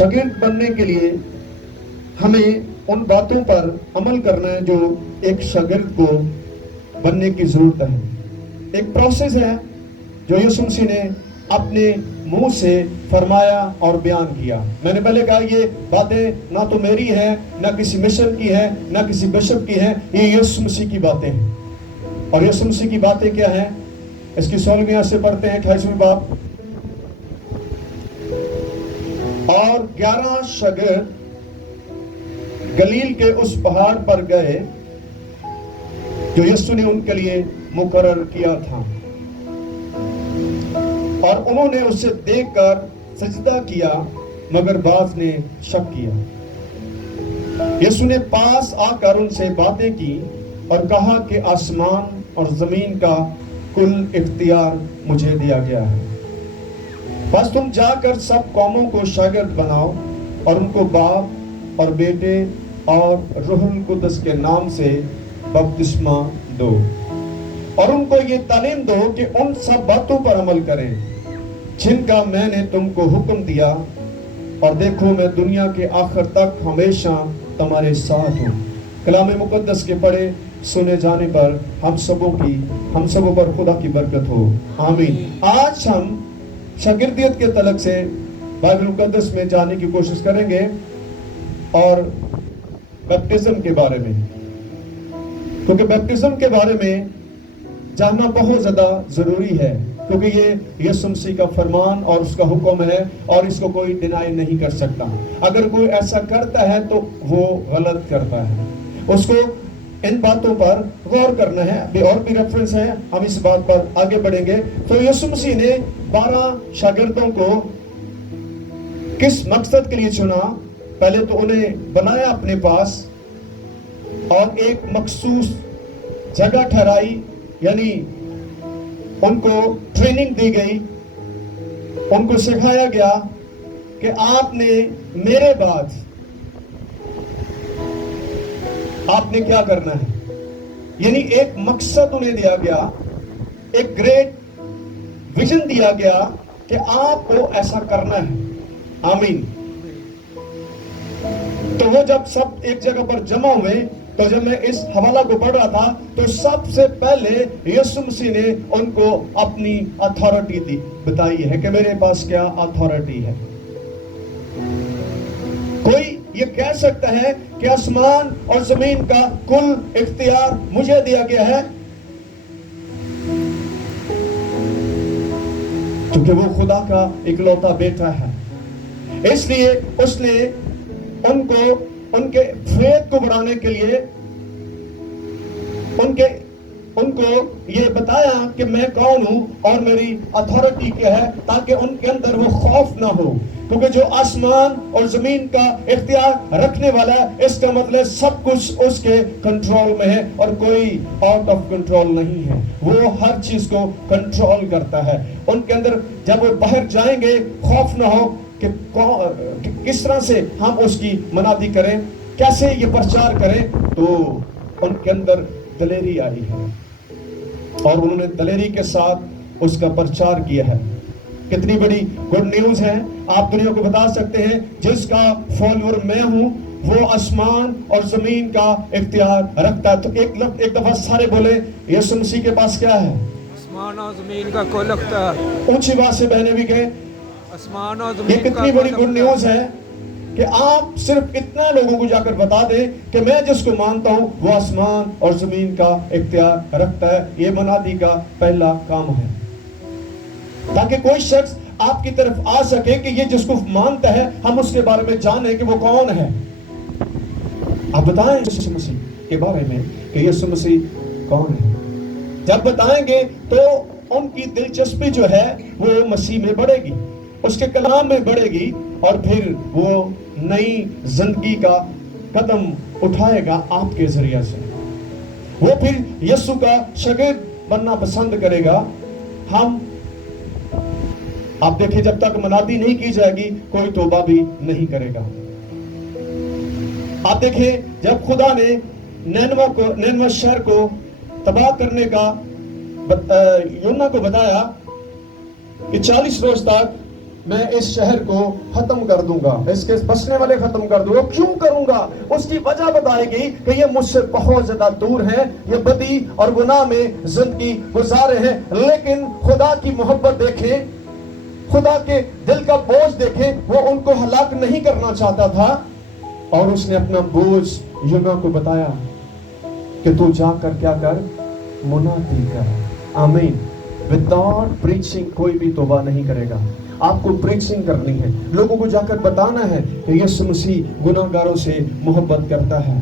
शागिर्द बनने के लिए हमें उन बातों पर अमल करना है जो एक शागिर्द को बनने की जरूरत है। एक प्रोसेस है जो यीशु मसीह ने अपने मुंह से फरमाया और बयान किया। मैंने पहले कहा ये बातें ना तो मेरी है, ना किसी मिशन की है, ना किसी बिशप की है, ये यीशु मसीह की बातें हैं। और यीशु मसीह की बातें क्या हैं? इसकी 16वीं आयत से पढ़ते हैं, 28वें बाब। और 11 शागिर्द गलील के उस पहाड़ पर गए जो यीशु ने उनके लिए मुकर्रर किया था, और उन्होंने उसे देखकर सजदा किया, मगर बाज ने शक किया। यीशु ने पास आकर उनसे बातें की और कहा कि आसमान और जमीन का कुल इख्तियार मुझे दिया गया है। बस तुम जाकर सब कौमों को शागिर्द बनाओ और उनको बाप और बेटे और रूहुल कुद्दस के नाम से बपतिस्मा दो, और उनको ये तालीम दो कि उन सब बातों पर अमल करें जिनका मैंने तुमको हुक्म दिया, और देखो मैं दुनिया के आखिर तक हमेशा तुम्हारे साथ हूँ। कलाम मुकद्दस के पढ़े सुने जाने पर हम सबों पर खुदा की बरकत हो, आमीन। आज हम शागिर्दियत के तलक से बाइबल मुकद्दस में जाने की कोशिश करेंगे और बैप्टिज्म के बारे में, क्योंकि बैप्टिज्म के बारे में जानना बहुत ज्यादा जरूरी है, क्योंकि ये यीशु मसीह का फरमान और उसका हुक्म है और इसको कोई डिनाई नहीं कर सकता। अगर कोई ऐसा करता है तो वो गलत करता है। उसको इन बातों पर गौर करना है। अभी और भी रेफरेंस है, हम इस बात पर आगे बढ़ेंगे। तो यीशु मसीह ने 12 शागिर्दों को किस मकसद के लिए चुना? पहले तो उन्हें बनाया अपने पास और एक मखसूस जगह ठहराई, यानी उनको ट्रेनिंग दी गई, उनको सिखाया गया कि आपने मेरे बाद आपने क्या करना है। यानी एक मकसद उन्हें दिया गया, एक ग्रेट विजन दिया गया कि आपको ऐसा करना है, आमीन। तो वो जब सब एक जगह पर जमा हुए, तो जब मैं इस हवाला को पढ़ रहा था तो सबसे पहले यीशु मसीह ने उनको अपनी अथॉरिटी दी, बताई है कि मेरे पास क्या अथॉरिटी है। कोई ये कह सकता है कि आसमान और जमीन का कुल इख्तियार मुझे दिया गया है, क्योंकि वो खुदा का इकलौता बेटा है। इसलिए उसने उनको उनके फेथ को बढ़ाने के लिए उनको ये बताया कि मैं कौन हूं और मेरी अथॉरिटी क्या है, ताकि उनके अंदर वो खौफ ना हो। क्योंकि जो आसमान और जमीन का इख्तियार रखने वाला है, इसका मतलब सब कुछ उसके कंट्रोल में है और कोई आउट ऑफ कंट्रोल नहीं है। वो हर चीज को कंट्रोल करता है। उनके अंदर जब वो बाहर जाएंगे, खौफ ना हो कि किस तरह से हम उसकी मनादी करें, कैसे ये प्रचार करें। तो उनके अंदर दलेरी आई है और उन्होंने दलेरी के साथ उसका प्रचार किया है। कितनी बड़ी गुड न्यूज है। आप दुनिया को बता सकते हैं जिसका फॉलोअर मैं हूं वो आसमान और जमीन का इख्तियार रखता है। तो एक दफा सारे बोले, यीशु मसीह के पास क्या है? आसमान और जमीन का कुल इख्तियार। ऊंची बात से बहने भी गए, आसमान और ये जमीन कितनी बड़ी गुड न्यूज है कि आप सिर्फ इतना लोगों को जाकर बता दें कि मैं जिसको मानता हूं वो आसमान और जमीन का इख्तियार रखता है। ये मनादी का पहला काम है, ताकि कोई शख्स आपकी तरफ आ सके कि ये जिसको मानता है हम उसके बारे में जाने कि वो कौन है। आप बताएं यीशु मसीह के बारे में कि यीशु मसीह कौन है। जब बताएंगे तो उनकी दिलचस्पी जो है वो मसीह में बढ़ेगी, उसके कलाम में बढ़ेगी, और फिर वो नई जिंदगी का कदम उठाएगा आपके जरिए से। वो फिर यीशु का शागिर्द बनना पसंद करेगा। आप देखिए, जब तक मनादी नहीं की जाएगी कोई तौबा भी नहीं करेगा। आप देखिए, जब खुदा ने नैनवा शहर को तबाह करने का यूना को बताया कि 40 रोज तक میں اس شہر کو ختم کر دوں گا, اس کے بسنے والے ختم کر دوں گا. کیوں کروں گا؟ اس کی وجہ بتائے گی کہ یہ مجھ سے بہت زیادہ دور ہے, یہ بدی اور گناہ میں زندگی گزارے ہیں. لیکن خدا کی محبت دیکھیں, خدا کے دل کا بوجھ دیکھیں, وہ ان کو ہلاک نہیں کرنا چاہتا تھا. اور اس نے اپنا بوجھ یونا کو بتایا کہ تو جا کر کیا کر, منادی کر. آمین. وداؤٹ پریچنگ کوئی بھی توبہ نہیں کرے گا. آپ کو پریچنگ کرنی ہے, لوگوں کو جا کر بتانا ہے کہ یسوع مسیح گناہگاروں سے محبت کرتا ہے.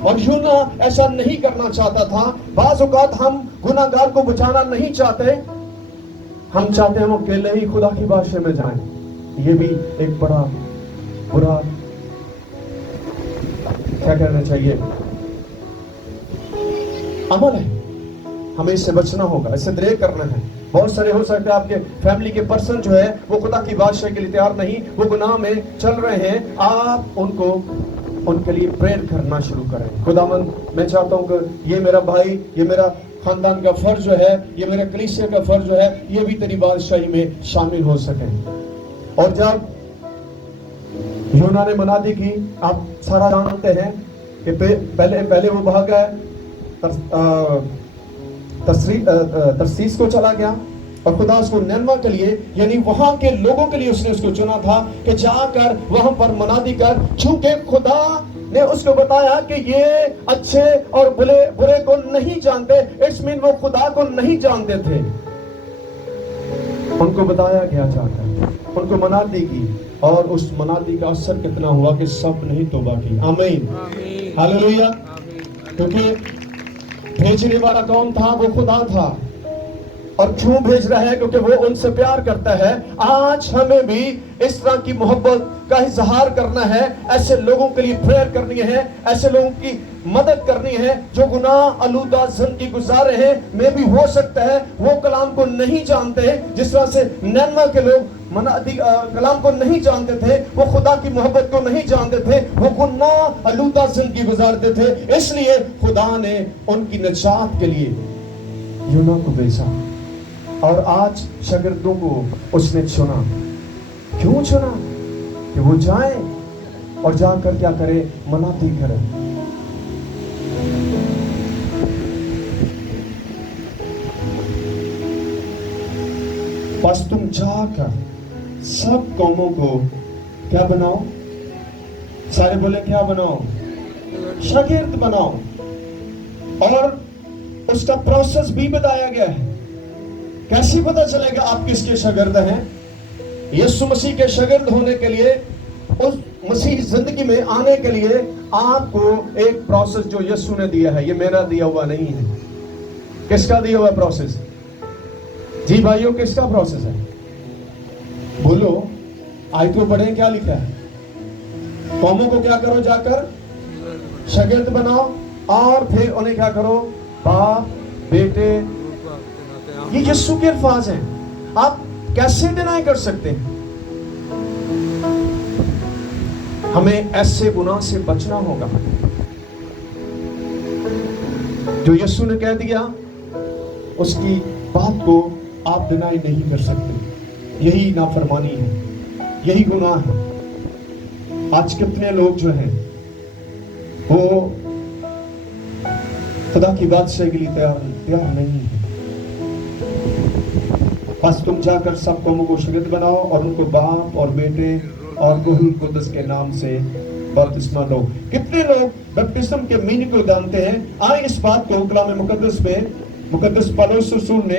اور یونا ایسا نہیں کرنا چاہتا تھا. بعض اوقات ہم گناہگار کو بچانا نہیں چاہتے, ہم چاہتے ہیں ہم اکیلے ہی خدا کی بادشاہ میں جائیں. یہ بھی ایک بڑا برا, کیا کہنا چاہیے, عمل ہے. ہمیں اس سے بچنا ہوگا, اس سے دریغ کرنا ہے. بہت سارے ہو سکتے ہیں آپ کے فیملی کے پرسن جو ہے وہ خدا کی بادشاہی کے لیے تیار نہیں, وہ گناہ میں چل رہے ہیں. آپ ان کے لیے پریئر کرنا شروع کریں. خداوند میں چاہتا ہوں کہ یہ میرا بھائی, یہ میرا خاندان کا فرض جو ہے, یہ میرا کلیسیا کا فرض جو ہے, یہ بھی تیری بادشاہی میں شامل ہو سکیں. اور جب یونا نے منادی کی, آپ سارا جانتے ہیں کہ پہلے وہ بھاگا ترسیس کو چلا گیا, اور خدا اس کو نینوا کے لیے یعنی وہاں کے لوگوں کے لیے اس نے اس کو چنا تھا کہ جا کر وہاں پر منادی کر. چونکہ خدا نے اس کو بتایا کہ یہ اچھے اور برے کو نہیں جانتے, اٹس مین وہ خدا کو نہیں جانتے تھے. ان کو بتایا گیا جا کر, ان کو منادی کی, اور اس منادی کا اثر کتنا ہوا کہ سب نے توبہ کی. آمین, ہاللویا. کیونکہ بھیجنے والا کون تھا؟ وہ خدا تھا. اور کیوں بھیج رہا ہے؟ کیونکہ وہ ان سے پیار کرتا ہے. آج ہمیں بھی اس طرح کی محبت کا اظہار کرنا ہے, ایسے لوگوں کے لیے پریئر کرنی ہے, ایسے لوگوں کی مدد کرنی ہے جو گناہ آلودہ زندگی گزار رہے ہیں. میں بھی ہو سکتا ہے وہ کلام کو نہیں جانتے, جس طرح سے نینوا کے لوگ کلام کو نہیں جانتے تھے, وہ خدا کی محبت کو نہیں جانتے تھے, وہ گناہ آلودہ زندگی گزارتے تھے. اس لیے خدا نے ان کی نجات کے لیے یونا کو بھیجا. اور آج شاگردوں کو اس نے چنا. کیوں چنا؟ کہ وہ جائیں اور جا کر کیا کرے, منادی کریں. بس تم جا کر سب قوموں کو کیا بناؤ, سارے بولے کیا بناؤ, شاگرد بناؤ. اور اس کا پروسیس بھی بتایا گیا ہے. کیسے پتا چلے گا آپ کس کے شاگرد ہیں؟ یسوع مسیح کے شاگرد ہونے کے لیے, اس مسیح زندگی میں آنے کے لیے آپ کو ایک پروسیس جو یسوع نے دیا ہے, یہ میرا دیا ہوا نہیں ہے. کس کا دیا ہوا پروسیس؟ جی بھائیوں, کس کا پروسیس ہے؟ بولو, آیت کو پڑھیں, کیا لکھا ہے؟ قوموں کو کیا کرو, جا کر شاگرد بناؤ, اور پھر انہیں کیا کرو, باپ بیٹے. یہ یسوع کے الفاظ ہیں. آپ کیسے ڈینائی کر سکتے ہیں؟ ہمیں ایسے گناہ سے بچنا ہوگا. جو یسوع نے کہہ دیا اس کی بات کو آپ ڈینائی نہیں کر سکتے. یہی نافرمانی ہے, یہی گناہ ہے. آج کتنے لوگ جو ہیں وہ خدا کی بادشاہی کے لیے تیار نہیں ہے. بس تم جا کر سب قوموں کو شاگرد بناؤ اور ان کو باپ اور بیٹے اور روح القدس کے نام سے بپتسمہ لو. کتنے لوگ بپتسم کے میننگ کو جانتے ہیں؟ آئے اس بات کو کلام مقدس میں مقدس پالوس رسول نے